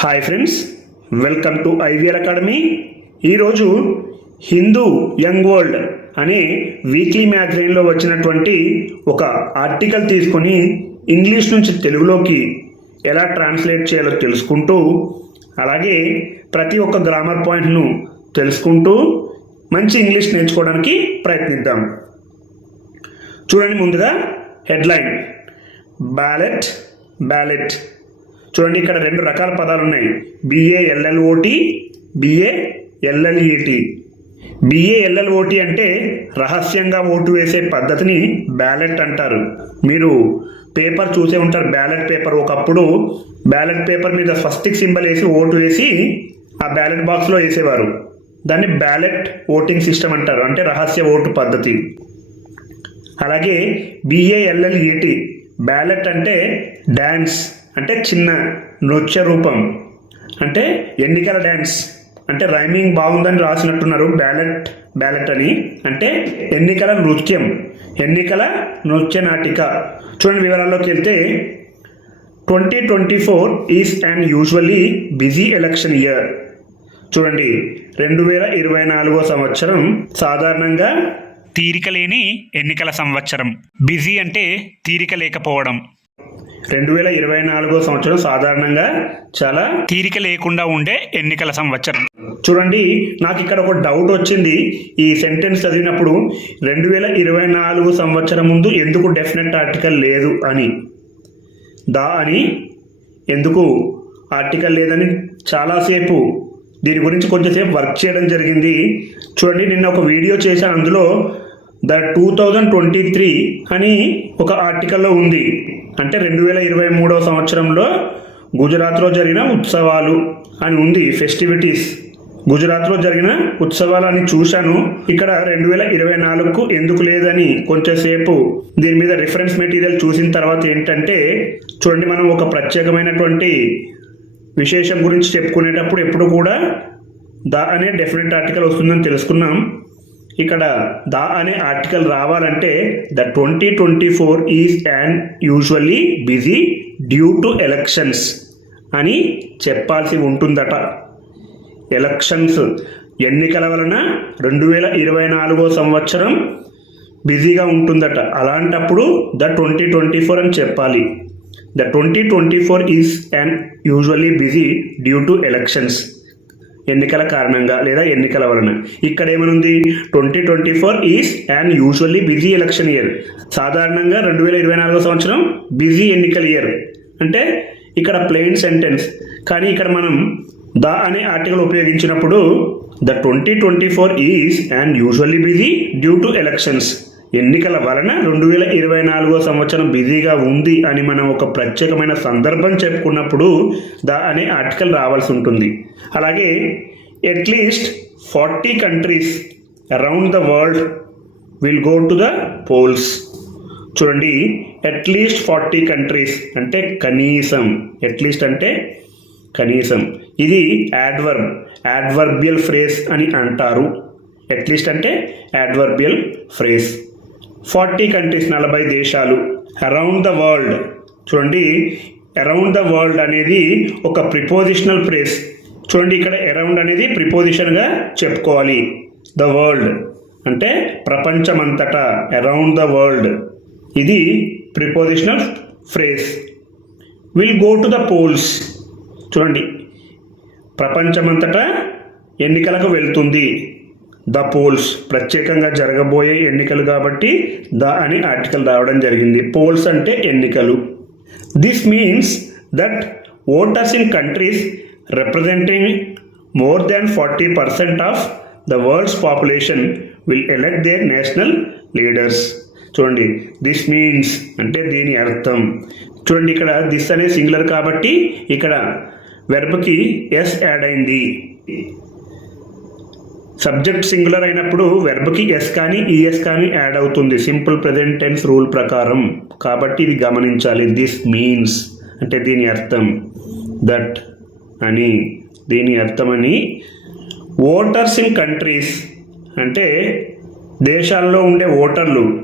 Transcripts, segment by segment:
Hi friends welcome to IVL academy ఈరోజు Hindu young world అనే weekly మ్యాగజైన్లో వచ్చినటువంటి ఒక ఆర్టికల్ తీసుకొని ఇంగ్లీష్ నుంచి తెలుగులోకి ఎలా ట్రాన్స్లేట్ చేయాలో తెలుసుకుంటూ అలాగే ప్రతి ఒక్క గ్రామర్ పాయింట్ను తెలుసుకుంటూ మంచి ఇంగ్లీష్ నేర్చుకోవడానికి ప్రయత్నిద్దాం. చూడండి ముందుగా హెడ్లైన్ బ్యాలెట్ బ్యాలెట్ చూడండి ఇక్కడ రెండు రకాల పదాలు ఉన్నాయి బిఏఎల్ఎల్ఓటి ఎల్ఎల్ఓటి బిఏఎల్ఎల్ఓటి బిఏ అంటే రహస్యంగా ఓటు వేసే పద్ధతిని బ్యాలెట్ అంటారు. మీరు పేపర్ చూసే ఉంటారు బ్యాలెట్ పేపర్. ఒకప్పుడు బ్యాలెట్ పేపర్ మీద స్వస్తిక్ సింబల్ వేసి ఓటు వేసి ఆ బ్యాలెట్ బాక్స్లో వేసేవారు. దాన్ని బ్యాలెట్ ఓటింగ్ సిస్టమ్ అంటారు అంటే రహస్య ఓటు పద్ధతి. అలాగే బిఏఎల్ఎల్ఈటి బ్యాలెట్ అంటే డ్యాన్స్ అంటే చిన్న నృత్య రూపం. అంటే ఎన్నికల డ్యాన్స్ అంటే రైమింగ్ బాగుందని రాసినట్టున్నారు బ్యాలెట్ బ్యాలెట్ అని. అంటే ఎన్నికల నృత్యం ఎన్నికల నృత్య నాటిక. చూడండి వివరాల్లోకి వెళ్తే twenty twenty four is and usually busy election year. చూడండి రెండు వేల ఇరవై నాలుగో సంవత్సరం సాధారణంగా తీరిక లేని ఎన్నికల సంవత్సరం. బిజీ అంటే తీరిక లేకపోవడం. రెండు వేల ఇరవై నాలుగో సంవత్సరం సాధారణంగా చాలా తీరిక లేకుండా ఉండే ఎన్నికల సంవత్సరం. చూడండి నాకు ఇక్కడ ఒక డౌట్ వచ్చింది. ఈ సెంటెన్స్ చదివినప్పుడు రెండు వేల ఇరవై నాలుగు సంవత్సరం ముందు ఎందుకు డెఫినెట్ ఆర్టికల్ లేదు అని? దా అని? ఎందుకు ఆర్టికల్ లేదని చాలాసేపు? దీని గురించి కొంచెంసేపు వర్క్ చేయడం జరిగింది. చూడండి నిన్న ఒక వీడియో చేశాను. అందులో the two thousand twenty three అని ఒక ఆర్టికల్లో ఉంది. అంటే రెండు వేల ఇరవై మూడవ సంవత్సరంలో గుజరాత్లో జరిగిన ఉత్సవాలు అని ఉంది ఫెస్టివిటీస్ గుజరాత్లో జరిగిన ఉత్సవాలు అని చూశాను. ఇక్కడ రెండు వేల ఇరవై నాలుగుకు ఎందుకు లేదని కొంచెంసేపు దీని మీద రిఫరెన్స్ మెటీరియల్ చూసిన తర్వాత ఏంటంటే చూడండి మనం ఒక ప్రత్యేకమైనటువంటి విశేషం గురించి చెప్పుకునేటప్పుడు ఎప్పుడు కూడా ద అనే డెఫినెట్ ఆర్టికల్ వస్తుందని తెలుసుకున్నాం. ఇక్కడ ద అనే ఆర్టికల్ రావాలంటే the twenty twenty four is and usually busy due to elections అని చెప్పాల్సి ఉంటుందట. ఎలక్షన్స్ ఎన్నికల వలన రెండు వేల ఇరవై నాలుగో సంవత్సరం బిజీగా ఉంటుందట. అలాంటప్పుడు ద ట్వంటీ ట్వంటీ ఫోర్ అని చెప్పాలి. The twenty twenty four is and usually busy due to elections ఎన్నికల కారణంగా లేదా ఎన్నికల వలన. ఇక్కడ ఏమనుంది? Twenty twenty four is and usually busy election year సాధారణంగా రెండు వేల ఇరవై నాలుగో సంవత్సరం బిజీ ఎన్నికల ఇయర్ అంటే ఇక్కడ ప్లెయిన్ సెంటెన్స్ కానీ ఇక్కడ మనం ద అనే ఆర్టికల్ ఉపయోగించినప్పుడు the twenty twenty four is and usually busy due to elections ఎన్నికల వలన రెండు వేల ఇరవై నాలుగో సంవత్సరం బిజీగా ఉంది అని మనం ఒక ప్రత్యేకమైన సందర్భం చెప్పుకున్నప్పుడు ద అనే ఆర్టికల్ రావాల్సి ఉంటుంది. అలాగే at least forty countries around the world will go to the polls చూడండి అట్లీస్ట్ ఫార్టీ కంట్రీస్ అంటే కనీసం అట్లీస్ట్ అంటే కనీసం. ఇది యాడ్వర్బ్ యాడ్వర్బియల్ ఫ్రేజ్ అని అంటారు. అట్లీస్ట్ అంటే యాడ్వర్బియల్ ఫ్రేజ్ ఫార్టీ కంట్రీస్ నలభై దేశాలు అరౌండ్ ద వరల్డ్ చూడండి అరౌండ్ ద వరల్డ్ అనేది ఒక ప్రిపోజిషనల్ ప్రేస్ చూడండి ఇక్కడ అరౌండ్ అనేది ప్రిపోజిషన్గా చెప్పుకోవాలి. ద వరల్డ్ అంటే ప్రపంచమంతటా అరౌండ్ ద వరల్డ్ ఇది prepositional phrase will go to the polls చూడండి ప్రపంచమంతటా ఎన్నికలకు వెళ్తుంది. ద పోల్స్ ప్రత్యేకంగా జరగబోయే ఎన్నికలు కాబట్టి ద అని ఆర్టికల్ రావడం జరిగింది. పోల్స్ అంటే ఎన్నికలు. This means that voters in countries representing more than forty percent of the world's population will elect their national leaders చూడండి దిస్ మీన్స్ అంటే దీని అర్థం. చూడండి ఇక్కడ దిస్ అనే సింగులర్ కాబట్టి ఇక్కడ వెర్బ్కి ఎస్ యాడ్ అయింది. సబ్జెక్ట్ సింగులర్ అయినప్పుడు వెర్బ్కి ఎస్ కానీ ఈఎస్ కానీ యాడ్ అవుతుంది. సింపుల్ ప్రజెంట్ టెన్స్ రూల్ ప్రకారం. కాబట్టి ఇది గమనించాలి. దిస్ మీన్స్ అంటే దీని అర్థం. దట్ అని. దీని అర్థమని. ఓటర్స్ ఇన్ కంట్రీస్ అంటే దేశాల్లో ఉండే ఓటర్లు.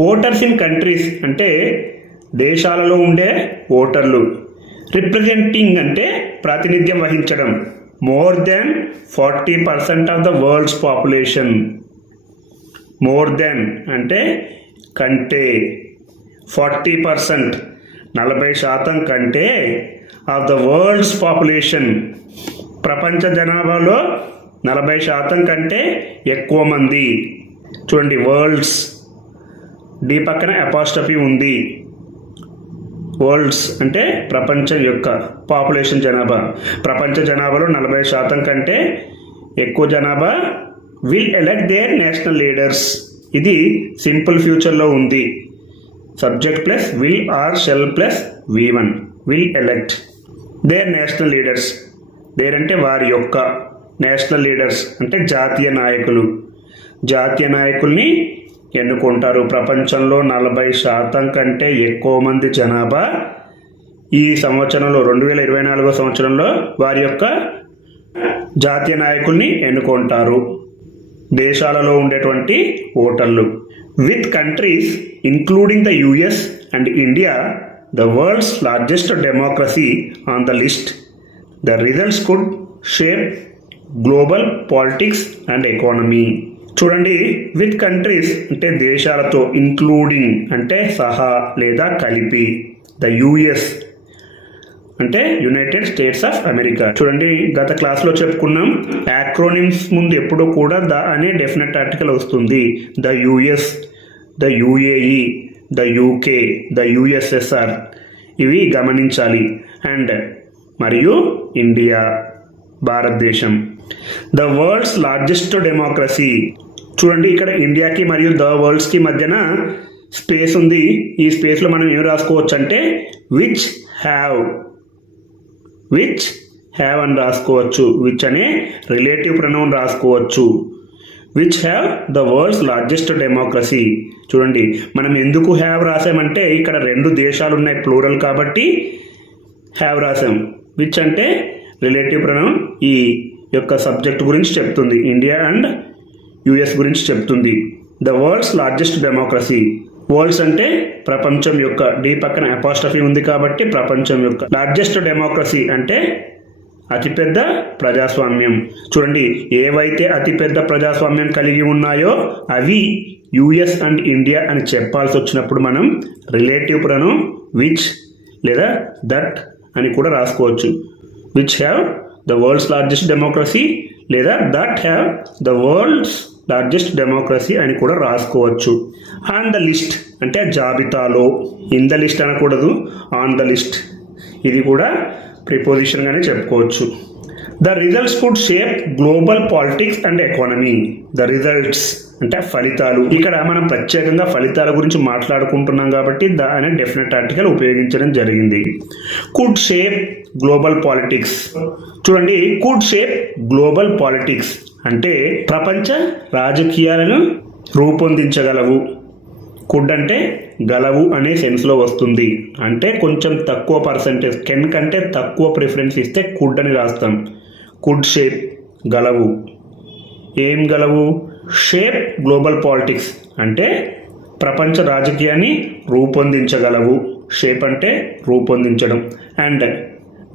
ఓటర్స్ ఇన్ కంట్రీస్ అంటే దేశాలలో ఉండే ఓటర్లు. రిప్రజెంటింగ్ అంటే ప్రాతినిధ్యం వహించడం. More than forty percent of the world's population more than అంటే కంటే. ఫార్టీ పర్సెంట్ నలభై శాతం కంటే ఆఫ్ ద వరల్డ్స్ పాపులేషన్ ప్రపంచ జనాభాలో నలభై శాతం కంటే ఎక్కువ మంది. చూడండి వరల్డ్స్ డీ పక్కన అపాస్టఫీ ఉంది. వరల్డ్స్ అంటే ప్రపంచం యొక్క పాపులేషన్ జనాభా. ప్రపంచ జనాభాలో నలభై శాతం కంటే ఎక్కువ జనాభా will elect their national leaders ఇది సింపుల్ ఫ్యూచర్లో ఉంది. Subject plus will or shall plus V one will elect their national leaders their అంటే వారి యొక్క. నేషనల్ లీడర్స్ అంటే జాతీయ నాయకులు. జాతీయ నాయకుల్ని ఎన్నుకుంటారు? ప్రపంచంలో నలభై శాతం కంటే ఎక్కువ మంది జనాభా ఈ సంవత్సరంలో రెండు వేల ఇరవై నాలుగో సంవత్సరంలో వారి యొక్క జాతీయ నాయకుల్ని ఎన్నుకుంటారు. దేశాలలో ఉండేటువంటి ఓటర్లు. With countries including the US and India the world's largest democracy on the list the results could shape global politics and economy చూడండి విత్ కంట్రీస్ అంటే దేశాలతో ఇంక్లూడింగ్ అంటే సహా లేదా కలిపి ద యుఎస్ అంటే యునైటెడ్ స్టేట్స్ ఆఫ్ అమెరికా చూడండి గత క్లాస్లో చెప్పుకున్నాం యాక్రోనిమ్స్ ముందు ఎప్పుడూ కూడా ద అనే డెఫినెట్ ఆర్టికల్ వస్తుంది. The US the UAE the UK the USSR ఇవి గమనించాలి. అండ్ మరియు ఇండియా భారతదేశం. ద వరల్డ్స్ లార్జెస్ట్ డెమోక్రసీ చూడండి ఇక్కడ ఇండియాకి మరియు ద వరల్డ్స్కి మధ్యన స్పేస్ ఉంది. ఈ స్పేస్లో మనం ఏం రాసుకోవచ్చు అంటే విచ్ హ్యావ్ విచ్ హ్యావ్ అని రాసుకోవచ్చు. విచ్ అనే రిలేటివ్ ప్రొనౌన్ రాసుకోవచ్చు. Which have the world's largest democracy చూడండి మనం ఎందుకు హ్యావ్ రాసామంటే ఇక్కడ రెండు దేశాలు ఉన్నాయి ప్లూరల్ కాబట్టి హ్యావ్ రాసాం. విచ్ అంటే రిలేటివ్ ప్రొనౌన్ ఈ యొక్క సబ్జెక్ట్ గురించి చెప్తుంది. ఇండియా అండ్ యుఎస్ గురించి చెప్తుంది. The world's largest democracy. World's అంటే ప్రపంచం యొక్క డీ పక్కన అపాస్ట్రఫీ ఉంది కాబట్టి ప్రపంచం యొక్క లార్జెస్ట్ డెమోక్రసీ అంటే అతిపెద్ద ప్రజాస్వామ్యం. చూడండి ఏవైతే అతిపెద్ద ప్రజాస్వామ్యం కలిగి ఉన్నాయో అవి యుఎస్ అండ్ ఇండియా అని చెప్పాల్సి వచ్చినప్పుడు మనం రిలేటివ్ ప్రను విచ్ లేదా దట్ అని కూడా రాసుకోవచ్చు. Which have the world's largest democracy? లేదా that have the world's largest democracy అని కూడా రాసుకోవచ్చు. ఆన్ ద లిస్ట్ అంటే జాబితాలో ఇన్ ద లిస్ట్ అనకూడదు ఆన్ ద లిస్ట్ ఇది కూడా ప్రిపోజిషన్గానే చెప్పుకోవచ్చు. The results could shape global politics and economy the results అంటే ఫలితాలు. ఇక్కడ మనం ప్రత్యేకంగా ఫలితాల గురించి మాట్లాడుకుంటున్నాం కాబట్టి దాని డెఫినెట్ ఆర్టికల్ ఉపయోగించడం జరిగింది. కుడ్ షేప్ గ్లోబల్ పాలిటిక్స్ చూడండి కుడ్ షేప్ గ్లోబల్ పాలిటిక్స్ అంటే ప్రపంచ రాజకీయాలను రూపొందించగలవు. కుడ్ అంటే గలవు అనే సెన్స్లో వస్తుంది. అంటే కొంచెం తక్కువ పర్సంటేజ్ కెన్ కంటే తక్కువ ప్రిఫరెన్స్ ఇస్తే కుడ్ అని రాస్తాం. కుడ్ షేప్ గలవు. ఏం గలవు? షేప్ గ్లోబల్ పాలిటిక్స్ అంటే ప్రపంచ రాజకీయాన్ని రూపొందించగలవు. షేప్ అంటే రూపొందించడం అండ్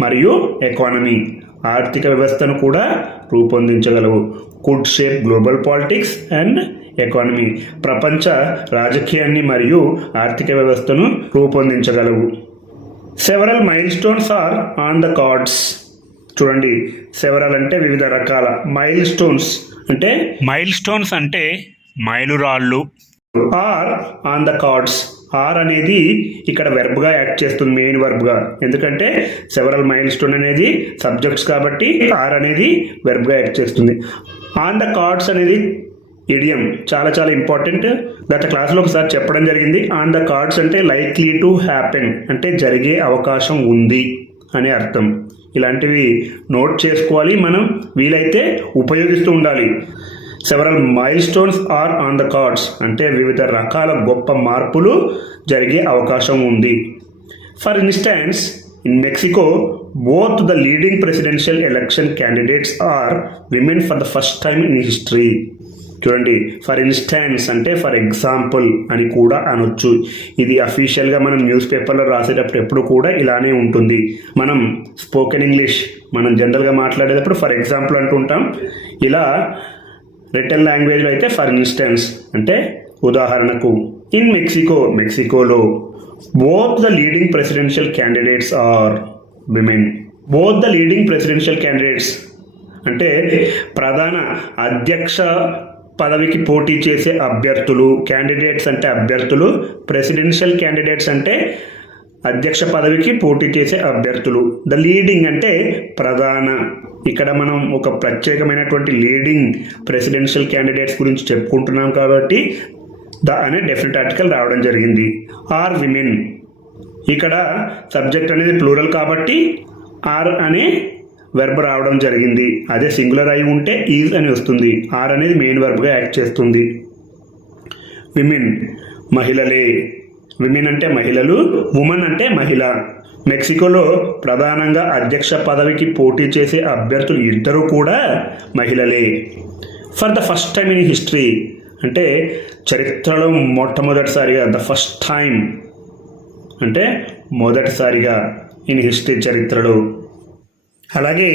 మరియు ఎకానమీ ఆర్థిక వ్యవస్థను కూడా రూపొందించగలవు. Could shape global politics and economy ప్రపంచ రాజకీయాన్ని మరియు ఆర్థిక వ్యవస్థను రూపొందించగలవు. Several milestones are on the cards. చూడండి సెవరల్ అంటే వివిధ రకాల మైల్ స్టోన్స్ అంటే మైల్ స్టోన్స్ అంటే మైలురాళ్ళు. Are on the cards are అనేది ఇక్కడ వెర్బ్గా యాక్ట్ చేస్తుంది మెయిన్ వెర్బ్గా ఎందుకంటే సెవరల్ మైల్ స్టోన్ అనేది సబ్జెక్ట్స్ కాబట్టి ఆర్ అనేది వెర్బ్గా యాక్ట్ చేస్తుంది. ఆన్ ద కార్డ్స్ అనేది ఇడియం చాలా చాలా ఇంపార్టెంట్ గత క్లాస్లో ఒకసారి చెప్పడం జరిగింది. ఆన్ ద కార్డ్స్ అంటే లైక్లీ టు హ్యాపెన్ అంటే జరిగే అవకాశం ఉంది అనే అర్థం. ఇలాంటివి నోట్ చేసుకోవాలి. మనం వీలైతే ఉపయోగిస్తూ ఉండాలి. Several milestones are on the cards అంటే వివిధ రకాల గొప్ప మార్పులు జరిగే అవకాశం ఉంది. For instance in Mexico both the leading presidential election candidates are women for the first time in history చూడండి ఫర్ ఇన్స్టాన్స్ అంటే ఫర్ ఎగ్జాంపుల్ అని కూడా అనొచ్చు. ఇది అఫీషియల్గా మనం న్యూస్ పేపర్లో రాసేటప్పుడు ఎప్పుడు కూడా ఇలానే ఉంటుంది. మనం స్పోకెన్ ఇంగ్లీష్ మనం జనరల్గా మాట్లాడేటప్పుడు ఫర్ ఎగ్జాంపుల్ అంటుంటాం ఇలా రిటర్న్ లాంగ్వేజ్లో అయితే ఫర్ ఇన్స్టెన్స్ అంటే ఉదాహరణకు in Mexico మెక్సికోలో both the leading presidential candidates are women both the leading presidential candidates అంటే ప్రధాన అధ్యక్ష పదవికి పోటీ చేసే అభ్యర్థులు క్యాండిడేట్స్ అంటే అభ్యర్థులు ప్రెసిడెన్షియల్ క్యాండిడేట్స్ అంటే అధ్యక్ష పదవికి పోటీ చేసే అభ్యర్థులు. ద లీడింగ్ అంటే ప్రధాన. ఇక్కడ మనం ఒక ప్రత్యేకమైనటువంటి లీడింగ్ ప్రెసిడెన్షియల్ క్యాండిడేట్స్ గురించి చెప్పుకుంటున్నాం కాబట్టి ద అనే డెఫినెట్ ఆర్టికల్ రావడం జరిగింది. ఆర్ విమెన్ ఇక్కడ సబ్జెక్ట్ అనేది ప్లూరల్ కాబట్టి ఆర్ అనే వెర్బ్ రావడం జరిగింది. అదే సింగులర్ అయి ఉంటే ఈజ్ అని వస్తుంది. ఆర్ అనేది మెయిన్ వెర్బ్గా యాక్ట్ చేస్తుంది. విమెన్ మహిళలే. విమెన్ అంటే మహిళలు ఉమెన్ అంటే మహిళ. మెక్సికోలో ప్రధానంగా అధ్యక్ష పదవికి పోటీ చేసే అభ్యర్థులు ఇద్దరు కూడా మహిళలే. For the first time in history అంటే చరిత్రలో మొట్టమొదటిసారిగా ద ఫస్ట్ టైం అంటే మొదటిసారిగా ఇన్ హిస్టరీ చరిత్రలో. అలాగే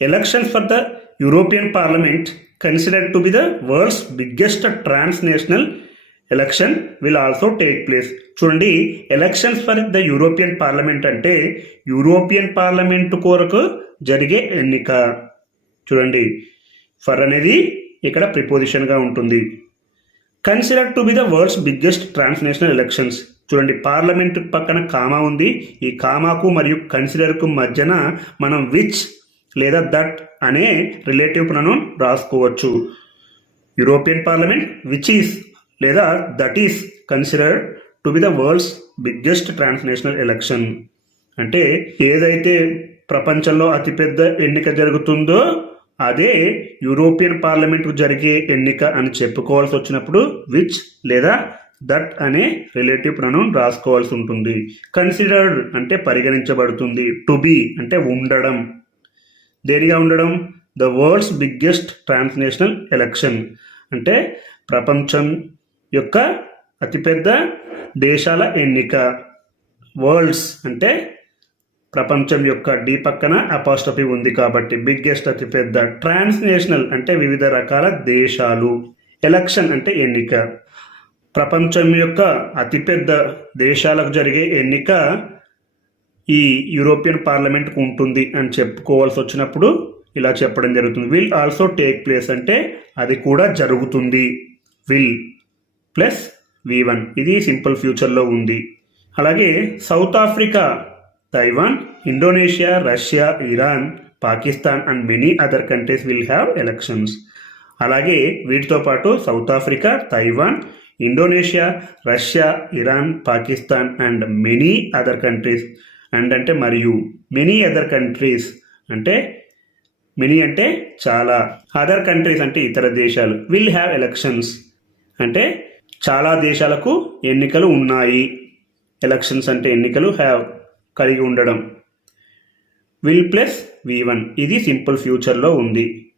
election for the European parliament considered to be the world's biggest transnational election will also take place చూడండి elections for the European parliament అంటే European parliament కొరకు జరిగే ఎన్నిక. చూడండి ఫర్ అనేది ఇక్కడ ప్రిపోజిషన్గా ఉంటుంది. Consider to be the world's biggest transnational elections చూడండి పార్లమెంట్ పక్కన కామా ఉంది. ఈ కామాకు మరియు కన్సిడర్కు మధ్యన మనం విచ్ లేదా దట్ అనే రిలేటివ్ ప్రొనౌన్ రాసుకోవచ్చు. యూరోపియన్ పార్లమెంట్ విచ్ ఈస్ లేదా that is consider to be the world's biggest transnational election అంటే ఏదైతే ప్రపంచంలో అతిపెద్ద ఎన్నిక జరుగుతుందో అదే యూరోపియన్ పార్లమెంట్కు జరిగే ఎన్నిక అని చెప్పుకోవాల్సి వచ్చినప్పుడు విచ్ లేదా దట్ అనే రిలేటివ్ ప్రొనౌన్ రాసుకోవాల్సి ఉంటుంది. కన్సిడర్డ్ అంటే పరిగణించబడుతుంది. టు బి అంటే ఉండడం. దేనిగా ఉండడం? The world's biggest transnational election అంటే ప్రపంచం యొక్క అతిపెద్ద దేశాల ఎన్నిక. వరల్డ్స్ అంటే ప్రపంచం యొక్క డి పక్కన అపాస్టఫీ ఉంది కాబట్టి బిగ్గెస్ట్ అతిపెద్ద. ట్రాన్స్నేషనల్ అంటే వివిధ రకాల దేశాలు. ఎలక్షన్ అంటే ఎన్నిక. ప్రపంచం యొక్క అతిపెద్ద దేశాలకు జరిగే ఎన్నిక ఈ యూరోపియన్ పార్లమెంట్కు ఉంటుంది అని చెప్పుకోవాల్సి వచ్చినప్పుడు ఇలా చెప్పడం జరుగుతుంది. విల్ ఆల్సో టేక్ ప్లేస్ అంటే అది కూడా జరుగుతుంది. విల్ ప్లస్ వి వన్ ఇది సింపుల్ ఫ్యూచర్లో ఉంది. అలాగే South Africa Taiwan Indonesia Russia Iran Pakistan and many other countries will have elections అలాగే వీటితో పాటు South Africa Taiwan Indonesia Russia Iran Pakistan and many other countries and అంటే మరియు many other countries అంటే మెనీ అంటే చాలా. అదర్ కంట్రీస్ అంటే ఇతర దేశాలు. విల్ హ్యావ్ ఎలక్షన్స్ అంటే చాలా దేశాలకు ఎన్నికలు ఉన్నాయి. ఎలక్షన్స్ అంటే ఎన్నికలు హ్యావ్ కలిగి ఉండడం. విల్ ప్లస్ వి వన్ ఇది సింపుల్ ఫ్యూచర్లో ఉంది.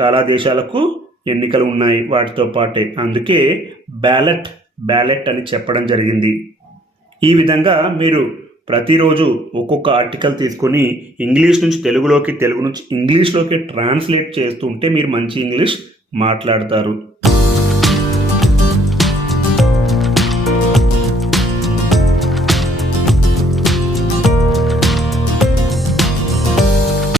చాలా దేశాలకు ఎన్నికలు ఉన్నాయి వాటితో పాటే. అందుకే బ్యాలెట్ బ్యాలెట్ అని చెప్పడం జరిగింది. ఈ విధంగా మీరు ప్రతిరోజు ఒక్కొక్క ఆర్టికల్ తీసుకొని ఇంగ్లీష్ నుంచి తెలుగులోకి తెలుగు నుంచి ఇంగ్లీష్లోకి ట్రాన్స్లేట్ చేస్తుంటే మీరు మంచి ఇంగ్లీష్ మాట్లాడతారు.